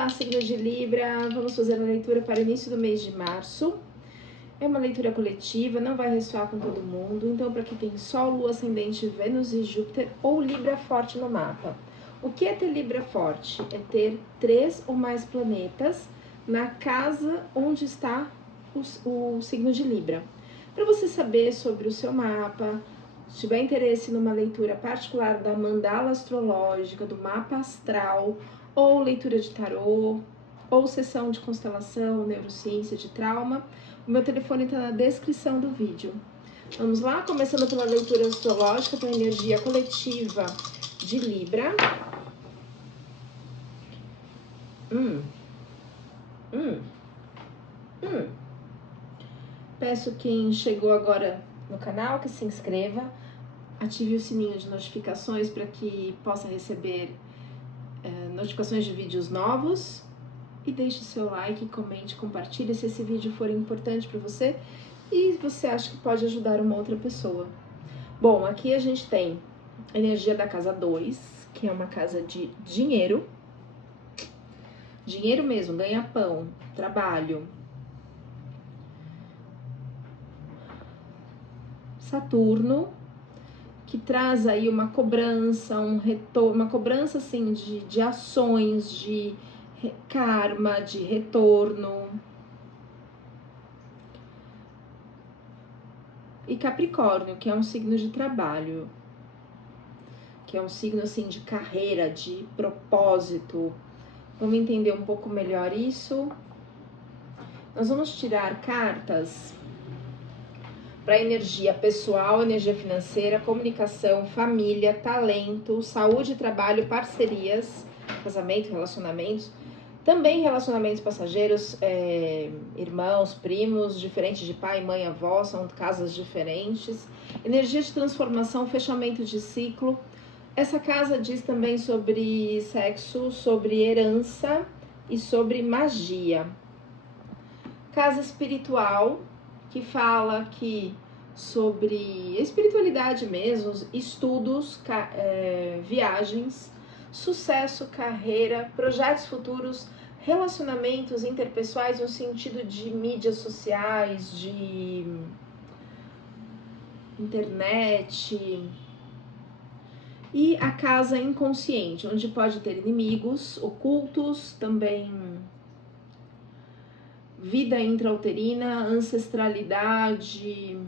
Olá, signo de Libra, vamos fazer a leitura para o início do mês de março. É uma leitura coletiva, não vai ressoar com todo mundo, então para quem tem Sol, Lua, Ascendente, Vênus e Júpiter ou Libra forte no mapa. O que é ter Libra forte? É ter 3 ou mais planetas na casa onde está o signo de Libra. Para você saber sobre o seu mapa, se tiver interesse numa leitura particular da mandala astrológica, do mapa astral, ou leitura de tarô, ou sessão de constelação, neurociência de trauma, o meu telefone está na descrição do vídeo. Vamos lá, começando pela leitura astrológica para a energia coletiva de Libra. Peço quem chegou agora no canal que se inscreva, ative o sininho de notificações para que possa receber notificações de vídeos novos e deixe seu like, comente, compartilhe se esse vídeo for importante para você e você acha que pode ajudar uma outra pessoa. Bom, aqui a gente tem a energia da casa 2, que é uma casa de dinheiro mesmo, ganha-pão, trabalho. Saturno, que traz aí uma cobrança, um retorno, uma cobrança assim de ações, de karma, de retorno. E Capricórnio, que é um signo de trabalho, que é um signo assim de carreira, de propósito. Vamos entender um pouco melhor isso. Nós vamos tirar cartas para energia pessoal, energia financeira, comunicação, família, talento, saúde, trabalho, parcerias, casamento, relacionamentos, também relacionamentos passageiros, irmãos, primos, diferentes de pai, mãe, avó, são casas diferentes, energia de transformação, fechamento de ciclo. Essa casa diz também sobre sexo, sobre herança e sobre magia. Casa espiritual, que fala aqui sobre espiritualidade mesmo, estudos, viagens, sucesso, carreira, projetos futuros, relacionamentos interpessoais no sentido de mídias sociais, de internet. E a casa inconsciente, onde pode ter inimigos ocultos, também vida intrauterina, ancestralidade.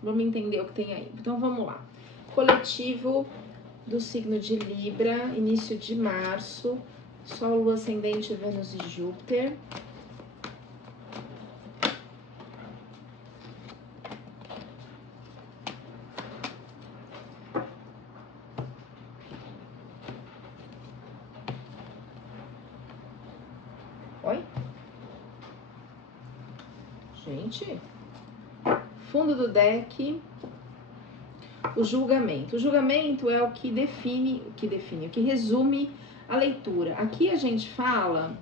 Vamos entender o que tem aí. Então vamos lá. Coletivo do signo de Libra, início de março, Sol, Lua, Ascendente, Vênus e Júpiter. Oi? Gente, fundo do deck, o julgamento. O julgamento é o que define, o que resume a leitura. Aqui a gente fala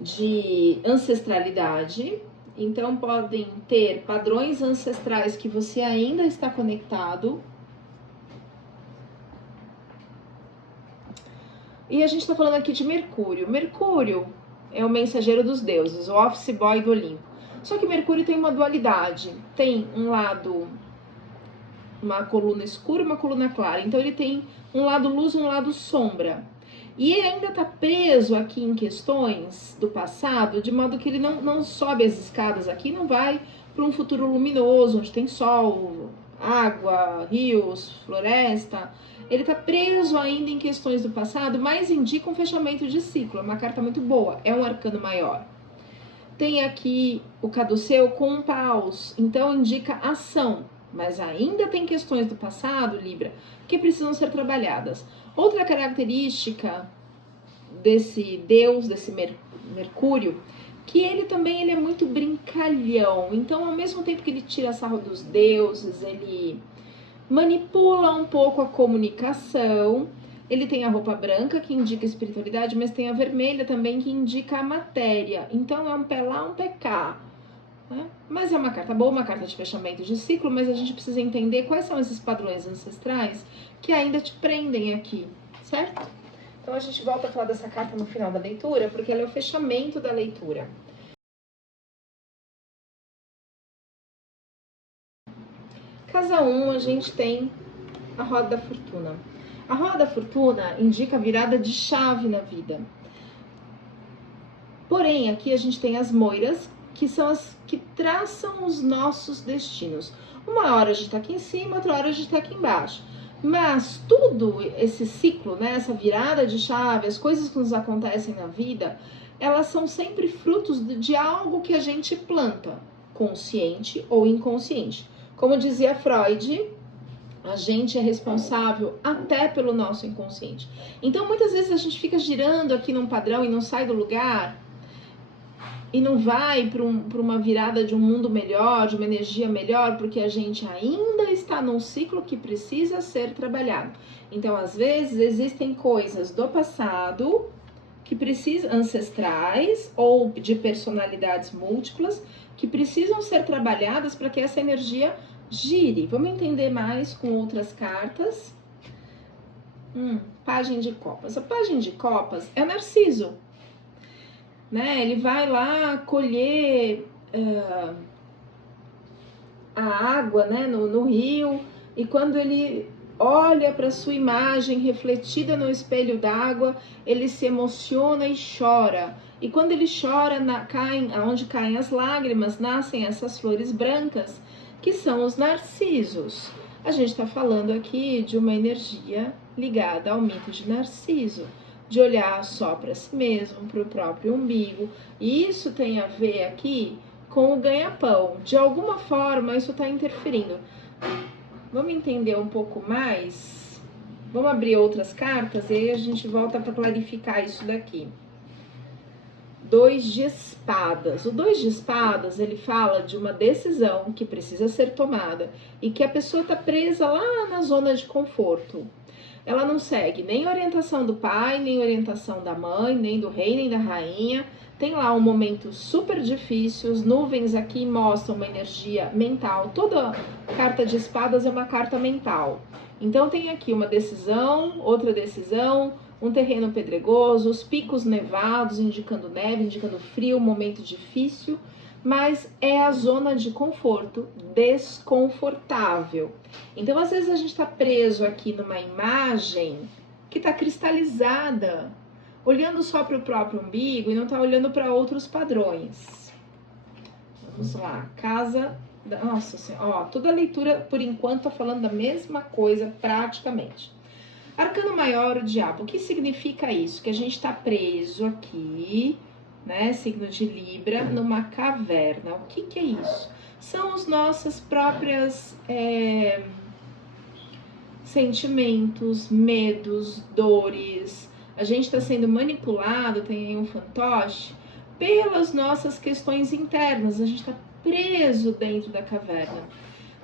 de ancestralidade, então podem ter padrões ancestrais que você ainda está conectado. E a gente está falando aqui de Mercúrio. Mercúrio é o mensageiro dos deuses, o office boy do Olimpo. Só que Mercúrio tem uma dualidade. Tem um lado, uma coluna escura e uma coluna clara. Então ele tem um lado luz e um lado sombra. E ele ainda está preso aqui em questões do passado, de modo que ele não sobe as escadas aqui, não vai para um futuro luminoso, onde tem sol, água, rios, floresta. Ele está preso ainda em questões do passado, mas indica um fechamento de ciclo. É uma carta muito boa, é um arcano maior. Tem aqui o caduceu com um paus, então indica ação, mas ainda tem questões do passado, Libra, que precisam ser trabalhadas. Outra característica desse deus, desse Mercúrio, que ele também é muito brincalhão. Então, ao mesmo tempo que ele tira sarro dos deuses, ele manipula um pouco a comunicação. Ele tem a roupa branca, que indica espiritualidade, mas tem a vermelha também, que indica a matéria. Então, é um pé lá, um pé cá. Né? Mas é uma carta boa, uma carta de fechamento de ciclo, mas a gente precisa entender quais são esses padrões ancestrais que ainda te prendem aqui, certo? Então a gente volta a falar dessa carta no final da leitura, porque ela é o fechamento da leitura. Casa 1, a gente tem a roda da fortuna. A roda da fortuna indica a virada de chave na vida. Porém, aqui a gente tem as moiras, que são as que traçam os nossos destinos. Uma hora a gente está aqui em cima, outra hora a gente está aqui embaixo. Mas tudo esse ciclo, né, essa virada de chave, as coisas que nos acontecem na vida, elas são sempre frutos de algo que a gente planta, consciente ou inconsciente. Como dizia Freud, a gente é responsável até pelo nosso inconsciente. Então, muitas vezes a gente fica girando aqui num padrão e não sai do lugar, e não vai para uma virada de um mundo melhor, de uma energia melhor, porque a gente ainda está num ciclo que precisa ser trabalhado. Então, às vezes, existem coisas do passado que precisam, ancestrais ou de personalidades múltiplas, que precisam ser trabalhadas para que essa energia gire. Vamos entender mais com outras cartas. Pajem de Copas. A Pajem de Copas é o Narciso. Né? Ele vai lá colher a água, né, no rio, e quando ele olha para sua imagem refletida no espelho d'água, ele se emociona e chora. E quando ele chora, onde caem as lágrimas, nascem essas flores brancas, que são os narcisos. A gente está falando aqui de uma energia ligada ao mito de Narciso, de olhar só para si mesmo, para o próprio umbigo. E isso tem a ver aqui com o ganha-pão. De alguma forma, isso está interferindo. Vamos entender um pouco mais? Vamos abrir outras cartas e aí a gente volta para clarificar isso daqui. 2 de espadas. O 2 de espadas, ele fala de uma decisão que precisa ser tomada e que a pessoa está presa lá na zona de conforto. Ela não segue nem orientação do pai, nem orientação da mãe, nem do rei, nem da rainha. Tem lá um momento super difícil, as nuvens aqui mostram uma energia mental. Toda carta de espadas é uma carta mental. Então tem aqui uma decisão, outra decisão, um terreno pedregoso, os picos nevados, indicando neve, indicando frio, momento difícil. Mas é a zona de conforto desconfortável. Então, às vezes a gente está preso aqui numa imagem que está cristalizada, olhando só para o próprio umbigo e não está olhando para outros padrões. Vamos lá, casa... Nossa Senhora, ó, toda a leitura, por enquanto, está falando da mesma coisa, praticamente. Arcano maior, o diabo. O que significa isso? Que a gente está preso aqui, né, signo de Libra, numa caverna. O que é isso? São as nossas próprias sentimentos, medos, dores. A gente está sendo manipulado, tem aí um fantoche, pelas nossas questões internas. A gente está preso dentro da caverna.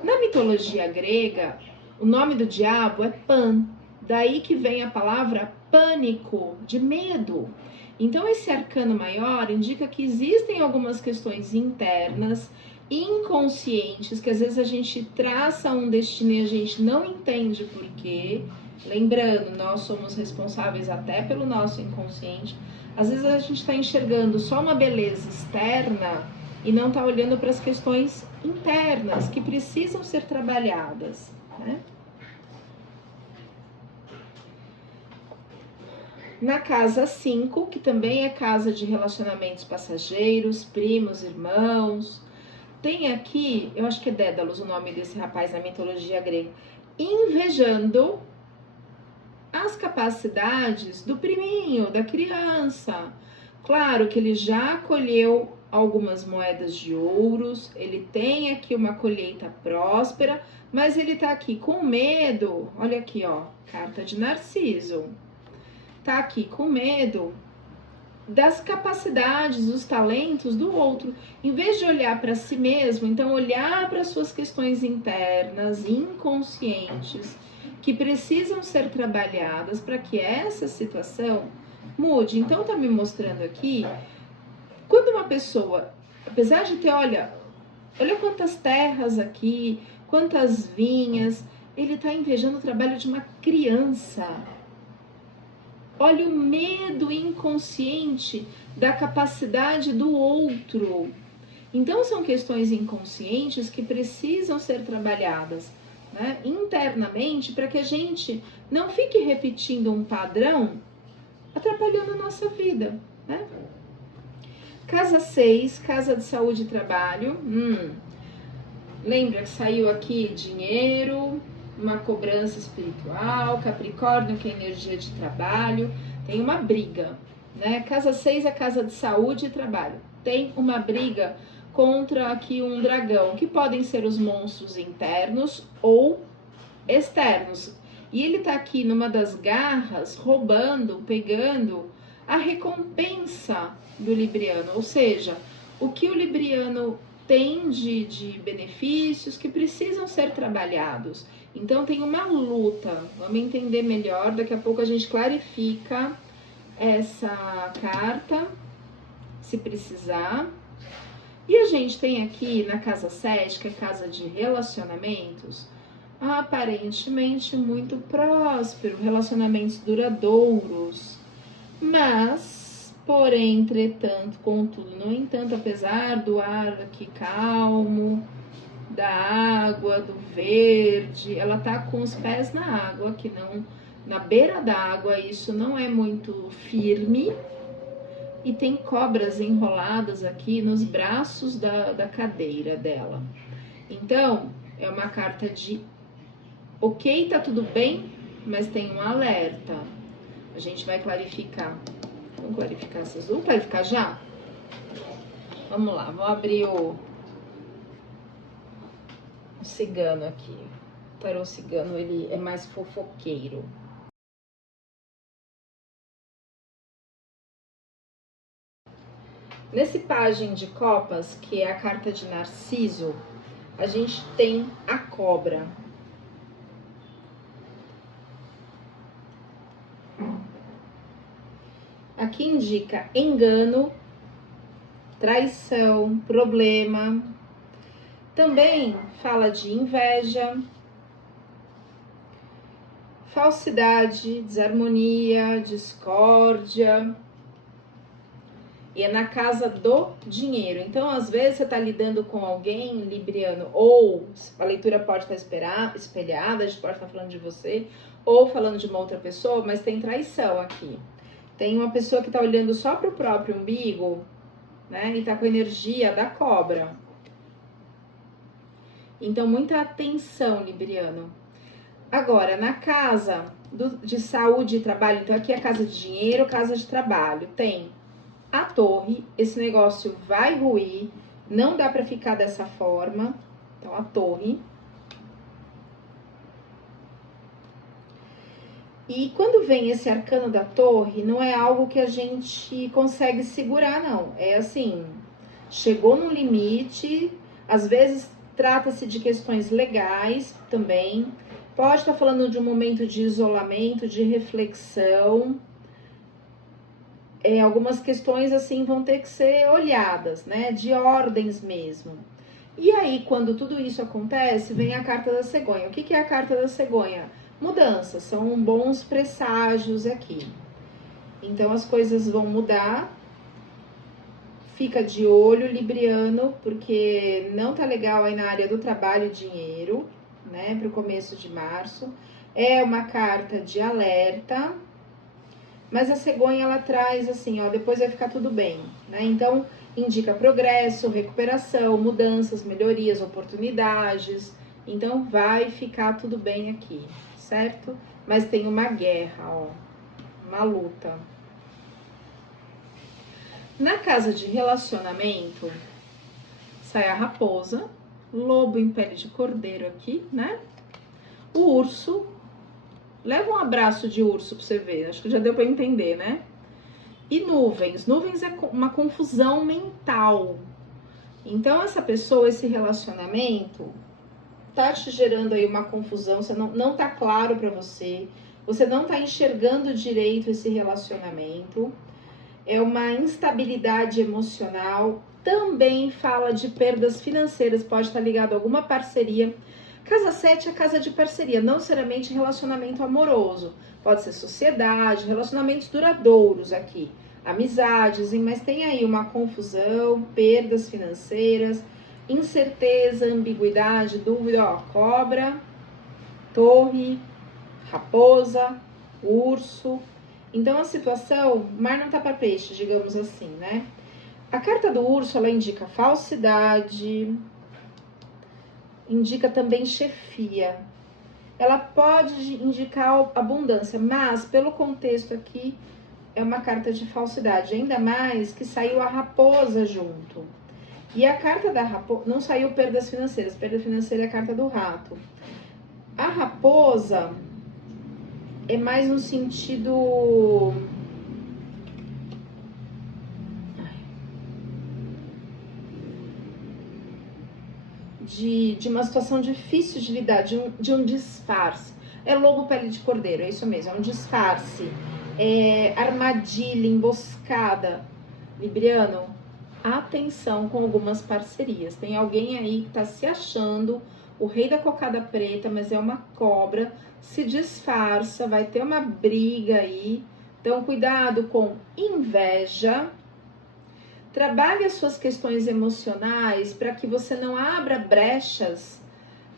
Na mitologia grega, o nome do diabo é Pan. Daí que vem a palavra pânico, de medo. Então, esse arcano maior indica que existem algumas questões internas, inconscientes, que às vezes a gente traça um destino e a gente não entende por quê. Lembrando, nós somos responsáveis até pelo nosso inconsciente. Às vezes a gente está enxergando só uma beleza externa e não está olhando para as questões internas que precisam ser trabalhadas, né? Na casa 5, que também é casa de relacionamentos passageiros, primos, irmãos, tem aqui, eu acho que é Dédalos o nome desse rapaz na mitologia grega, invejando as capacidades do priminho, da criança. Claro que ele já colheu algumas moedas de ouros, ele tem aqui uma colheita próspera, mas ele tá aqui com medo. Olha aqui, ó, carta de Narciso. Tá aqui com medo das capacidades, dos talentos do outro. Em vez de olhar para si mesmo, então olhar para suas questões internas, inconscientes, que precisam ser trabalhadas para que essa situação mude. Então tá me mostrando aqui, quando uma pessoa, apesar de ter, olha quantas terras aqui, quantas vinhas, ele tá invejando o trabalho de uma criança. Olha o medo inconsciente da capacidade do outro. Então, são questões inconscientes que precisam ser trabalhadas, né, internamente, para que a gente não fique repetindo um padrão atrapalhando a nossa vida, né? Casa 6, casa de saúde e trabalho. Lembra que saiu aqui dinheiro, uma cobrança espiritual, Capricórnio, que é energia de trabalho, tem uma briga, né? Casa 6 é casa de saúde e trabalho. Tem uma briga contra aqui um dragão, que podem ser os monstros internos ou externos. E ele tá aqui numa das garras, roubando, pegando a recompensa do libriano, ou seja, o que o libriano tem de benefícios que precisam ser trabalhados. Então tem uma luta, vamos entender melhor, daqui a pouco a gente clarifica essa carta, se precisar. E a gente tem aqui na casa 7, que é casa de relacionamentos, aparentemente muito próspero, relacionamentos duradouros, mas, porém, entretanto, contudo, no entanto, apesar do ar aqui calmo, da água, do verde, ela tá com os pés na água, que não, na beira da água, isso não é muito firme, e tem cobras enroladas aqui nos braços da cadeira dela. Então, é uma carta de ok, tá tudo bem, mas tem um alerta. A gente vai clarificar. Vamos clarificar essas duas? Vamos clarificar já? Vamos lá, vou abrir o cigano aqui. O tarô cigano, ele é mais fofoqueiro. Nesse pajem de copas, que é a carta de Narciso, a gente tem a cobra. Aqui indica engano, traição, problema. Também fala de inveja, falsidade, desarmonia, discórdia. E é na casa do dinheiro. Então, às vezes, você está lidando com alguém, libriano, ou a leitura pode estar espelhada, a gente pode estar falando de você, ou falando de uma outra pessoa, mas tem traição aqui. Tem uma pessoa que está olhando só para o próprio umbigo, né? E está com a energia da cobra. Então, muita atenção, libriano. Agora, na casa de saúde e trabalho, então aqui é a casa de dinheiro, casa de trabalho, tem a torre, esse negócio vai ruir, não dá para ficar dessa forma. Então, a torre. E quando vem esse arcano da torre, não é algo que a gente consegue segurar, não. É assim, chegou no limite, às vezes trata-se de questões legais também. Pode estar falando de um momento de isolamento, de reflexão. Algumas questões assim vão ter que ser olhadas, né? De ordens mesmo. E aí, quando tudo isso acontece, vem a carta da cegonha. O que é a carta da cegonha? Mudanças, são bons presságios aqui. Então, as coisas vão mudar. Fica de olho, libriano, porque não tá legal aí na área do trabalho e dinheiro, né? Para o começo de março. É uma carta de alerta. Mas a cegonha, ela traz assim, ó, depois vai ficar tudo bem, né? Então, indica progresso, recuperação, mudanças, melhorias, oportunidades. Então, vai ficar tudo bem aqui, certo? Mas tem uma guerra, ó, uma luta. Na casa de relacionamento, sai a raposa, lobo em pele de cordeiro aqui, né? O urso. Leva um abraço de urso pra você ver, acho que já deu pra entender, né? E nuvens. Nuvens é uma confusão mental. Então, essa pessoa, esse relacionamento, tá te gerando aí uma confusão, você não tá claro pra você, você não tá enxergando direito esse relacionamento. É uma instabilidade emocional. Também fala de perdas financeiras, pode estar ligado a alguma parceria. Casa 7 é casa de parceria, não necessariamente relacionamento amoroso. Pode ser sociedade, relacionamentos duradouros aqui, amizades, mas tem aí uma confusão, perdas financeiras, incerteza, ambiguidade, dúvida, ó, cobra, torre, raposa, urso. Então a situação, mar não tá para peixe, digamos assim, né? A carta do urso, ela indica falsidade, indica também chefia. Ela pode indicar abundância, mas pelo contexto aqui é uma carta de falsidade, ainda mais que saiu a raposa junto. E a carta da raposa, não saiu perda financeira é a carta do rato. A raposa é mais no sentido de uma situação difícil de lidar, de um disfarce. É lobo pele de cordeiro, é isso mesmo, é um disfarce, é armadilha, emboscada. Libriano, atenção com algumas parcerias. Tem alguém aí que tá se achando o rei da cocada preta, mas é uma cobra, se disfarça, vai ter uma briga aí. Então, cuidado com inveja. Trabalhe as suas questões emocionais para que você não abra brechas,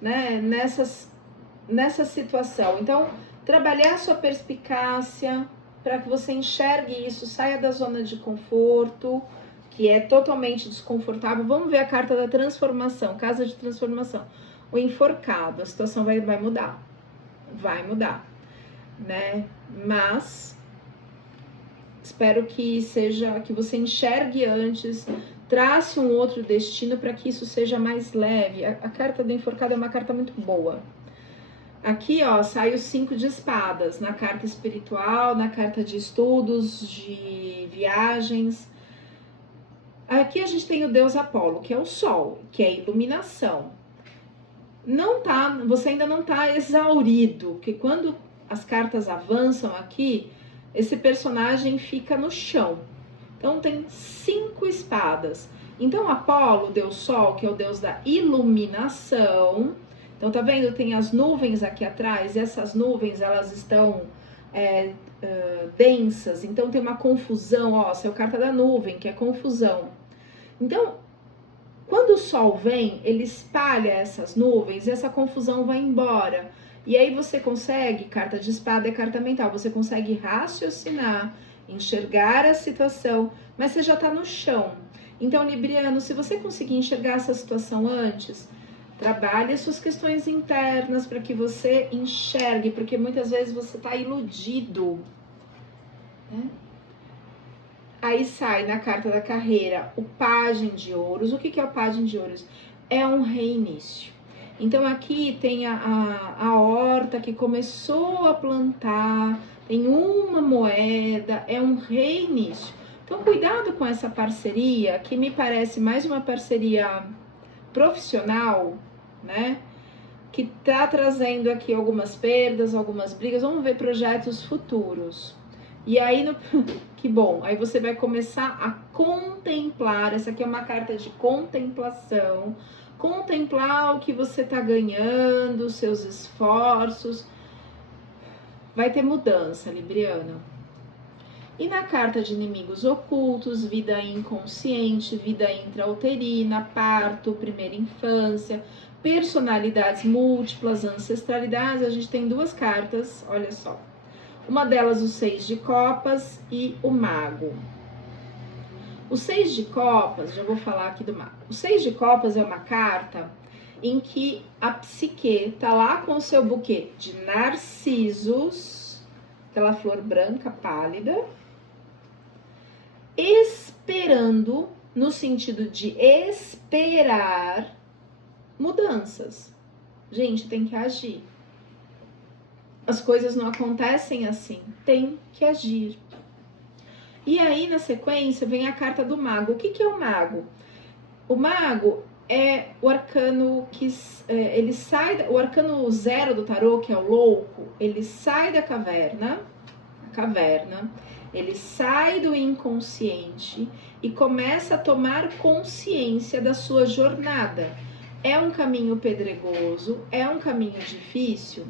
né, nessa situação. Então, trabalhar a sua perspicácia para que você enxergue isso, saia da zona de conforto, que é totalmente desconfortável. Vamos ver a carta da transformação, casa de transformação. O enforcado, a situação vai mudar, né? Mas espero que você enxergue antes, trace um outro destino para que isso seja mais leve. A carta do enforcado é uma carta muito boa. Aqui, ó, sai o 5 de espadas, na carta espiritual, na carta de estudos, de viagens. Aqui a gente tem o deus Apolo, que é o sol, que é a iluminação. Você ainda não tá exaurido, porque quando as cartas avançam aqui, esse personagem fica no chão. Então tem 5 espadas. Então Apolo, deus sol, que é o deus da iluminação. Então tá vendo? Tem as nuvens aqui atrás. E essas nuvens, elas estão densas. Então tem uma confusão. Ó, essa é a carta da nuvem, que é confusão. Então, quando o sol vem, ele espalha essas nuvens e essa confusão vai embora. E aí você consegue, carta de espada é carta mental, você consegue raciocinar, enxergar a situação, mas você já tá no chão. Então, Libriano, se você conseguir enxergar essa situação antes, trabalhe as suas questões internas para que você enxergue, porque muitas vezes você tá iludido, né? Aí sai na carta da carreira o pajem de ouros. O que é o pajem de ouros? É um reinício. Então aqui tem a horta que começou a plantar, tem uma moeda, é um reinício. Então cuidado com essa parceria, que me parece mais uma parceria profissional, né? Que tá trazendo aqui algumas perdas, algumas brigas. Vamos ver projetos futuros. E aí, que bom, aí você vai começar a contemplar, essa aqui é uma carta de contemplação, contemplar o que você tá ganhando, os seus esforços, vai ter mudança, Libriano. E na carta de inimigos ocultos, vida inconsciente, vida intrauterina, parto, primeira infância, personalidades múltiplas, ancestralidades, a gente tem 2 cartas, olha só. Uma delas, o 6 de copas e o mago. O 6 de copas, já vou falar aqui do mago. O 6 de copas é uma carta em que a psique tá lá com o seu buquê de narcisos, aquela flor branca pálida, esperando, no sentido de esperar mudanças. Gente, tem que agir. As coisas não acontecem assim, tem que agir. E aí, na sequência, vem a carta do mago. O que é o mago? O mago é o arcano que ele sai, o arcano 0 do tarô, que é o louco, ele sai da caverna, ele sai do inconsciente e começa a tomar consciência da sua jornada. É um caminho pedregoso, é um caminho difícil.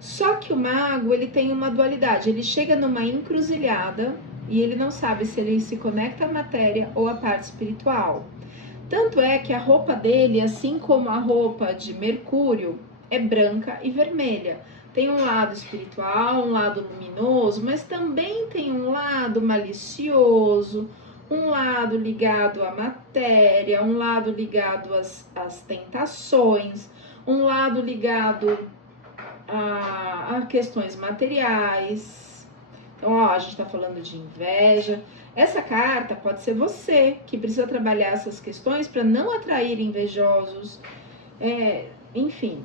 Só que o mago, ele tem uma dualidade, ele chega numa encruzilhada e ele não sabe se ele se conecta à matéria ou à parte espiritual. Tanto é que a roupa dele, assim como a roupa de Mercúrio, é branca e vermelha. Tem um lado espiritual, um lado luminoso, mas também tem um lado malicioso, um lado ligado à matéria, um lado ligado às tentações, um lado ligado a questões materiais. Então, ó, a gente está falando de inveja. Essa carta pode ser você que precisa trabalhar essas questões para não atrair invejosos, enfim,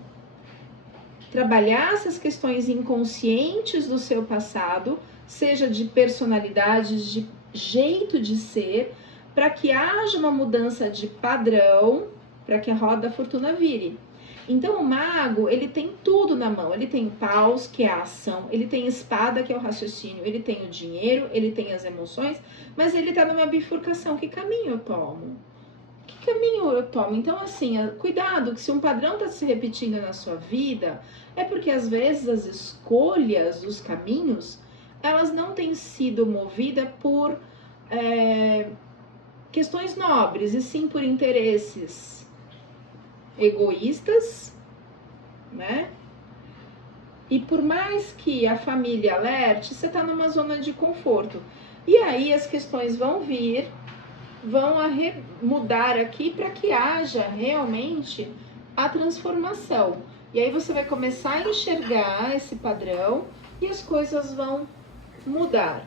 trabalhar essas questões inconscientes do seu passado, seja de personalidades, de jeito de ser, para que haja uma mudança de padrão, para que a roda da fortuna vire. Então o mago, ele tem tudo na mão, ele tem paus, que é a ação, ele tem espada, que é o raciocínio, ele tem o dinheiro, ele tem as emoções, mas ele tá numa bifurcação, que caminho eu tomo? Que caminho eu tomo? Então assim, cuidado, que se um padrão tá se repetindo na sua vida, é porque às vezes as escolhas, os caminhos, elas não têm sido movidas por questões nobres, e sim por interesses egoístas, né? E por mais que a família alerte, você tá numa zona de conforto. E aí as questões vão vir, vão mudar aqui para que haja realmente a transformação. E aí você vai começar a enxergar esse padrão e as coisas vão mudar.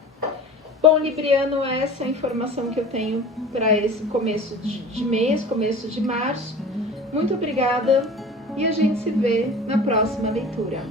Bom, Libriano, essa é a informação que eu tenho para esse começo de mês, começo de março. Muito obrigada e a gente se vê na próxima leitura.